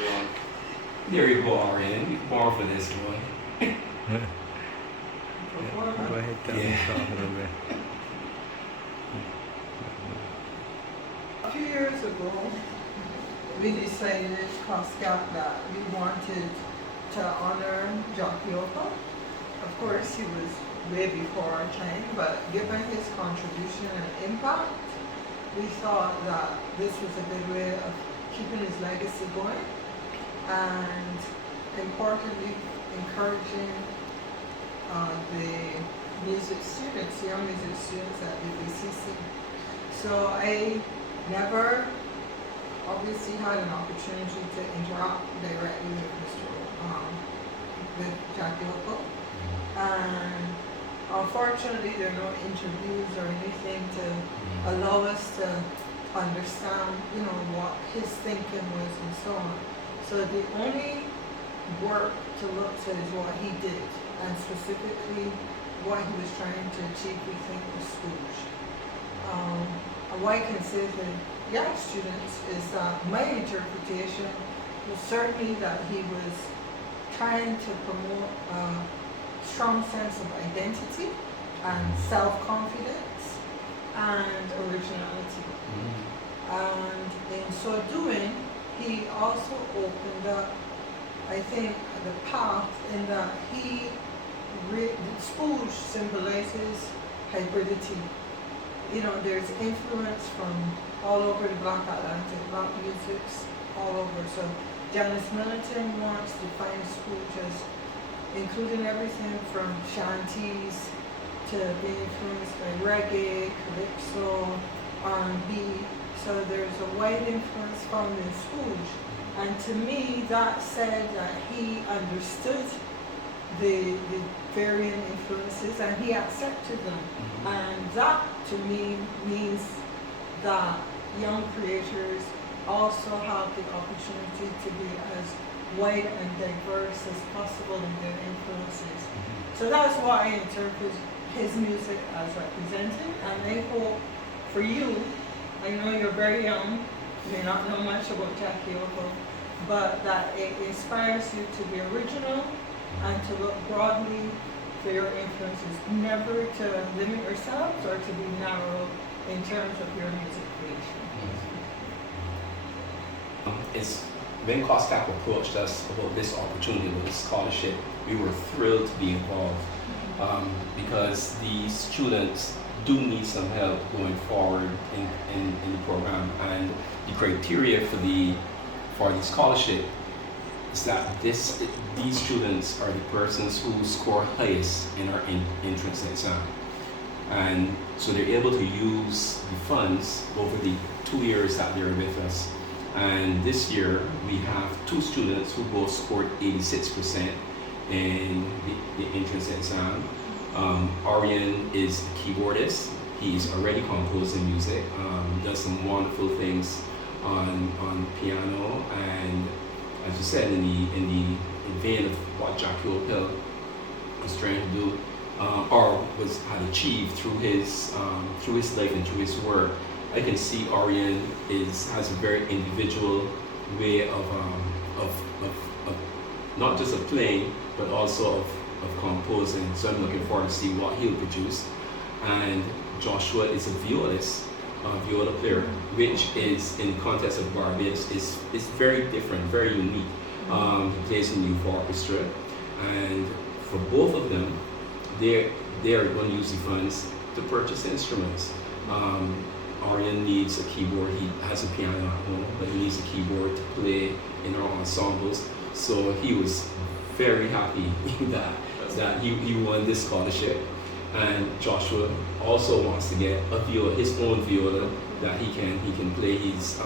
one. There you go, Oriyon. You're born for this one. Go ahead, tell me talk a little bit. A few years ago, we decided, COSCAP, that we wanted to honor Jackie Opel. Of course, he was way before our time, but given his contribution and impact, we thought that this was a good way of keeping his legacy going and, importantly, encouraging the music students, young music students at the BCC. So I never obviously had an opportunity to interact directly with Jackie Opel. And unfortunately, there are no interviews or anything to allow us to understand, what his thinking was and so on. So the only work to look to is what he did, and specifically what he was trying to achieve, we think, was schools. And what I can say to young students is that my interpretation was certainly that he was trying to promote a strong sense of identity and self-confidence and originality. And in so doing, he also opened up, I think, the path in that Spooge symbolizes hybridity. There's influence from all over the Black Atlantic, Black musics all over. So Janice Militant wants to define Spooge as including everything from shanties to being influenced by reggae, calypso, R&B. So there's a wide influence found in Spooge. And to me, that said that he understood the varying influences and he accepted them. And that, to me, means that young creators also have the opportunity to be as wide and diverse as possible in their influences. So that's what I interpret his music as representing, and I hope for you, I know you're very young, you may not know much about Jackie Opel, but that it inspires you to be original and to look broadly for your influences, never to limit yourselves or to be narrow in terms of your music creation. When COSCAP approached us about this opportunity, with this scholarship, we were thrilled to be involved because the students do need some help going forward in the program, and the criteria for the scholarship is that these students are the persons who score highest in our entrance exam, and so they're able to use the funds over the 2 years that they're with us. And this year we have 2 students who both scored 86% in the entrance exam. Oriyon is a keyboardist. He's already composing music, does some wonderful things on piano, and as you said, in the vein of what Jackie Opel was trying to do, or had achieved through his life and through his work. I can see Oriyon has a very individual way of not just of playing, but also of composing. So I'm looking forward to see what he'll produce. And Joshua is a violist, viola player, which is in the context of Barbados is very different, very unique. He plays in youth orchestra, and for both of them, they are going to use the funds to purchase instruments. Oriyon needs a keyboard. He has a piano at home, but he needs a keyboard to play in our ensembles. So he was very happy that he won this scholarship. And Joshua also wants to get a viola, his own viola that he can play. He's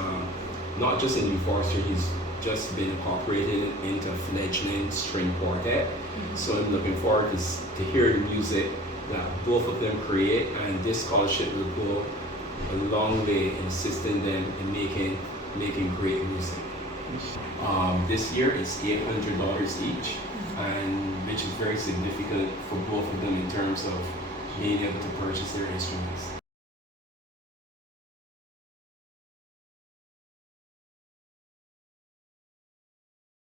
not just in youth orchestra. He's just been incorporated into a fledgling string quartet. So I'm looking forward to hear the music that both of them create, and this scholarship will go a long way in assisting them in making great music. This year it's $800 each, and which is very significant for both of them in terms of being able to purchase their instruments.